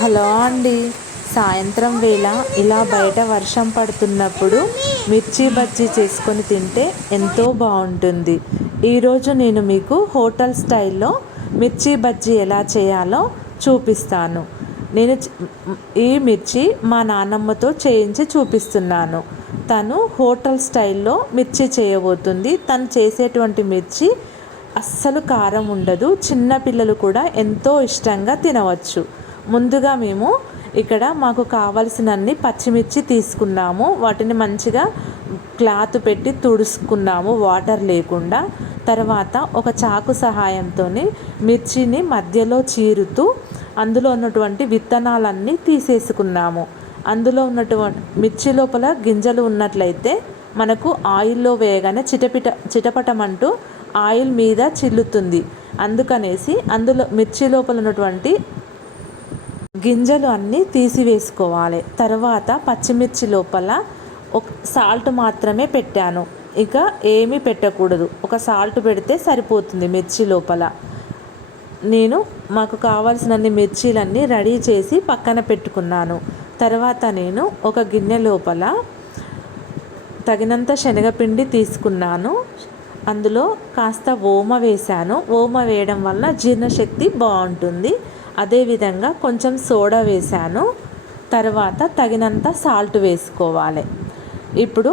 Hello అండి. సాయంత్రం వేళ ఇలా బయట వర్షం పడుతున్నప్పుడు మిర్చి బజ్జీ చేసుకొని తింటే ఎంతో బాగుంటుంది. ఈరోజు నేను మీకు హోటల్ స్టైల్లో మిర్చి బజ్జీ ఎలా చేయాలో చూపిస్తాను. నేను ఈ మిర్చి మా నాన్నమ్మతో చేయించి చూపిస్తున్నాను. తను హోటల్ స్టైల్లో మిర్చి చేయబోతుంది. తను చేసేటువంటి మిర్చి అస్సలు కారం ఉండదు. చిన్నపిల్లలు కూడా ఎంతో ఇష్టంగా తినవచ్చు. ముందుగా మేము ఇక్కడ మాకు కావలసినన్ని పచ్చిమిర్చి తీసుకున్నాము. వాటిని మంచిగా క్లాత్ పెట్టి తుడుచుకున్నాము. వాటర్ లేకుండా. తర్వాత ఒక చాకు సహాయంతో మిర్చిని మధ్యలో చీరుతూ అందులో ఉన్నటువంటి విత్తనాలన్నీ తీసేసుకున్నాము. అందులో ఉన్నటువంటి మిర్చి లోపల గింజలు ఉన్నట్లయితే మనకు ఆయిల్లో వేయగానే చిటపిట చిటపటమంటూ ఆయిల్ మీద చిల్లుతుంది. అందుకనేసి అందులో మిర్చి లోపల ఉన్నటువంటి గింజలు అన్నీ తీసివేసుకోవాలి. తర్వాత పచ్చిమిర్చి లోపల ఒక సాల్ట్ మాత్రమే పెట్టాను. ఇక ఏమీ పెట్టకూడదు. ఒక సాల్ట్ పెడితే సరిపోతుంది మిర్చి లోపల. నేను మాకు కావాల్సినన్ని మిర్చీలన్నీ రెడీ చేసి పక్కన పెట్టుకున్నాను. తర్వాత నేను ఒక గిన్నె లోపల తగినంత శనగపిండి తీసుకున్నాను. అందులో కాస్త ఓమ వేశాను. ఓమ వేయడం వల్ల జీర్ణశక్తి బాగుంటుంది. అదేవిధంగా కొంచెం సోడా వేశాను. తర్వాత తగినంత సాల్ట్ వేసుకోవాలి. ఇప్పుడు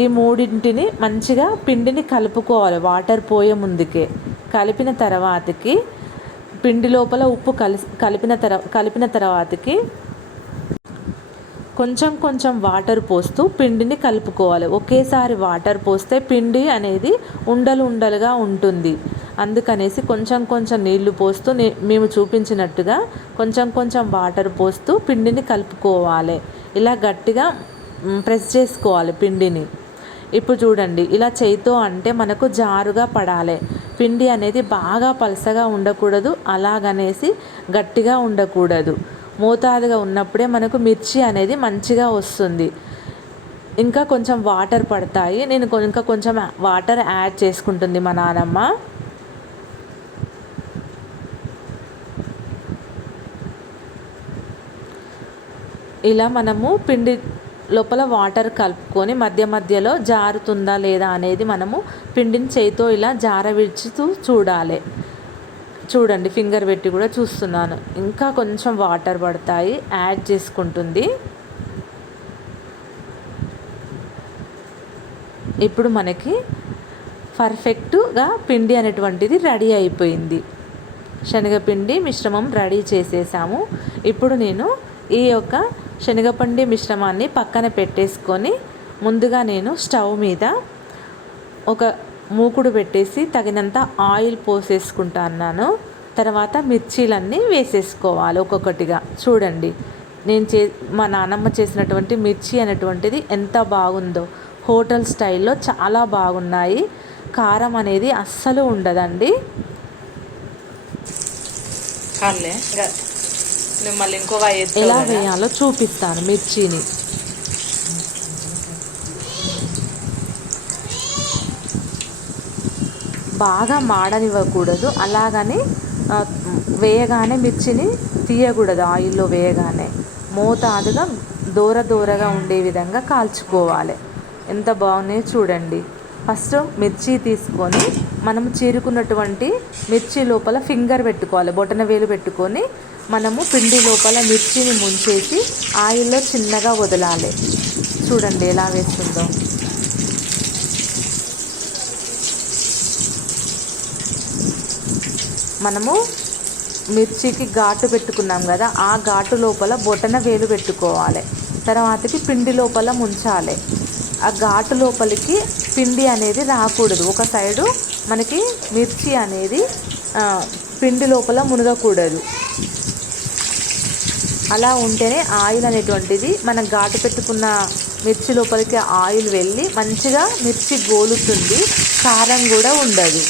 ఈ మూడింటిని మంచిగా పిండిని కలుపుకోవాలి. వాటర్ పోయే ముందుకే. కలిపిన తర్వాతకి పిండి లోపల ఉప్పు కలిసి కలిపిన తర కలిపిన తర్వాతకి కొంచెం కొంచెం వాటర్ పోస్తూ పిండిని కలుపుకోవాలి. ఒకేసారి వాటర్ పోస్తే పిండి అనేది ఉండలు ఉండలుగా ఉంటుంది. అందుకనేసి కొంచెం కొంచెం నీళ్ళు పోస్తూ మేము చూపించినట్టుగా కొంచెం కొంచెం వాటర్ పోస్తూ పిండిని కలుపుకోవాలి. ఇలా గట్టిగా ప్రెస్ చేసుకోవాలి పిండిని. ఇప్పుడు చూడండి ఇలా చేయితో అంటే మనకు జారుగా పడాలి. పిండి అనేది బాగా పలసగా ఉండకూడదు అలాగనేసి గట్టిగా ఉండకూడదు. మోతాదుగా ఉన్నప్పుడే మనకు మిర్చి అనేది మంచిగా వస్తుంది. ఇంకా కొంచెం వాటర్ పడతాయి. నేను ఇంకా కొంచెం వాటర్ యాడ్ చేసుకుంటుంది మా నానమ్మ. ఇలా మనము పిండి లోపల వాటర్ కలుపుకొని మధ్య మధ్యలో జారుతుందా లేదా అనేది మనము పిండిని చేతితో ఇలా జార విడుచుతూ చూడాలి. చూడండి ఫింగర్ పెట్టి కూడా చూస్తున్నాను. ఇంకా కొంచెం వాటర్ పడతాయి యాడ్ చేసుకుంటుంది. ఇప్పుడు మనకి పర్ఫెక్ట్గా పిండి అనేటువంటిది రెడీ అయిపోయింది. శనగపిండి మిశ్రమం రెడీ చేసేసాము. ఇప్పుడు నేను ఈ యొక్క శనగపిండి మిశ్రమాన్ని పక్కన పెట్టేసుకొని ముందుగా నేను స్టవ్ మీద ఒక మూకుడు పెట్టేసి తగినంత ఆయిల్ పోసేసుకుంటాను తర్వాత మిర్చీలన్నీ వేసేసుకోవాలి ఒక్కొక్కటిగా. చూడండి నేను చే మా నాన్నమ్మ చేసినటువంటి మిర్చి అనేటువంటిది ఎంత బాగుందో. హోటల్ స్టైల్లో చాలా బాగున్నాయి. కారం అనేది అస్సలు ఉండదండి. మళ్ళీ ఇంకో ఎలా వేయాలో చూపిస్తాను మిర్చిని. బాగా మాడనివ్వకూడదు. అలాగని వేయగానే మిర్చిని తీయకూడదు ఆయిల్లో వేయగానే. మోతాదుగా దూర దూరగా ఉండే విధంగా కాల్చుకోవాలి. ఎంత బాగున్నాయో చూడండి. ఫస్ట్ మిర్చి తీసుకొని మనం చీరుకున్నటువంటి మిర్చి లోపల ఫింగర్ పెట్టుకోవాలి. బొటన వేలు పెట్టుకొని మనము పిండి లోపల మిర్చిని ముంచేసి ఆయిల్లో చిన్నగా వదలాలి. చూడండి ఎలా వేస్తుందో. మనము మిర్చికి ఘాటు పెట్టుకున్నాం కదా ఆ ఘాటు లోపల బొటన వేలు పెట్టుకోవాలి. తర్వాతకి పిండి లోపల ముంచాలి. ఆ ఘాటు లోపలికి పిండి అనేది రాకూడదు. ఒక సైడు మనకి మిర్చి అనేది పిండి లోపల మునగకూడదు. అలా ఉంటేనే ఆయిల్ అనేటువంటిది మనం ఘాటు పెట్టుకున్న మిర్చి లోపలికి ఆయిల్ వెళ్ళి మంచిగా మిర్చి గోలుతుంది కారం కూడా ఉండదు.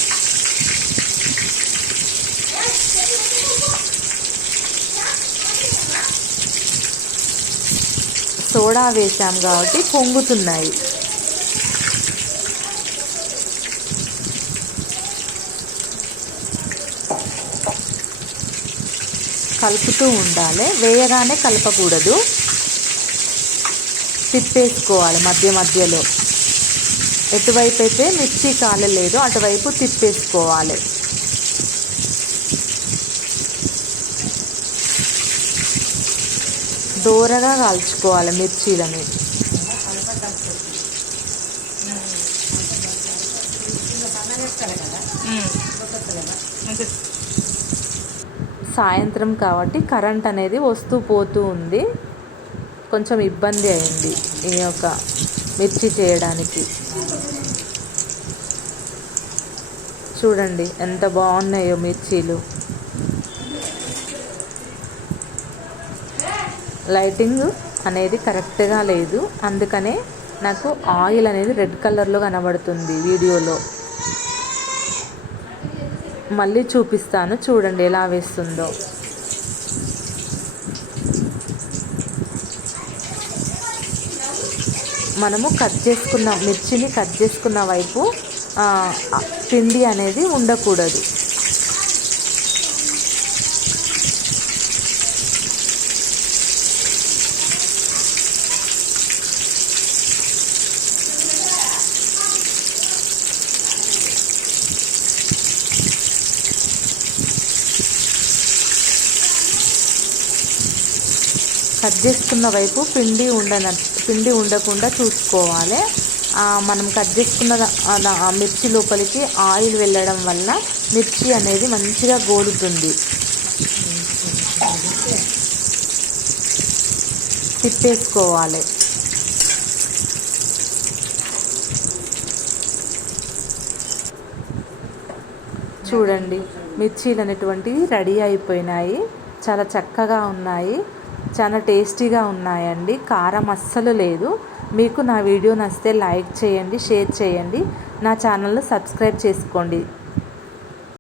సోడా వేసాం కాబట్టి పొంగుతున్నాయి. కలుపుతూ ఉండాలి. వేయగానే కలపకూడదు. తిప్పేసుకోవాలి మధ్య మధ్యలో. ఎటువైపు అయితే మిర్చి కాలలేదో అటువైపు తిప్పేసుకోవాలి. దూరగా కాల్చుకోవాలి మిర్చీలని. సాయంత్రం కాబట్టి కరెంట్ అనేది వస్తూ పోతూ ఉంది. కొంచెం ఇబ్బంది అయింది ఈ యొక్క మిర్చి చేయడానికి. చూడండి ఎంత బాగున్నాయో మిర్చీలు. లైటింగ్ అనేది కరెక్ట్గా లేదు. అందుకనే నాకు ఆయిల్ అనేది రెడ్ కలర్లో కనబడుతుంది వీడియోలో. మళ్ళీ చూపిస్తాను. చూడండి ఎలా వేస్తుందో. మనము కట్ చేసుకున్న మిర్చిని కట్ చేసుకున్న వైపు పిండి అనేది ఉండకూడదు. కట్ చేసుకున్న వైపు పిండి ఉండన పిండి ఉండకుండా చూసుకోవాలి. మనం కట్ చేసుకున్న మిర్చి లోపలికి ఆయిల్ వెళ్ళడం వల్ల మిర్చి అనేది మంచిగా గోలుతుంది. తిప్పేసుకోవాలి. చూడండి మిర్చీలు అనేటువంటివి రెడీ అయిపోయినాయి. చాలా చక్కగా ఉన్నాయి. చాలా టేస్టీగా ఉన్నాయండి. కారం అస్సలు లేదు. మీకు నా వీడియో నచ్చితే లైక్ చేయండి షేర్ చేయండి. నా ఛానల్ను సబ్స్క్రైబ్ చేసుకోండి.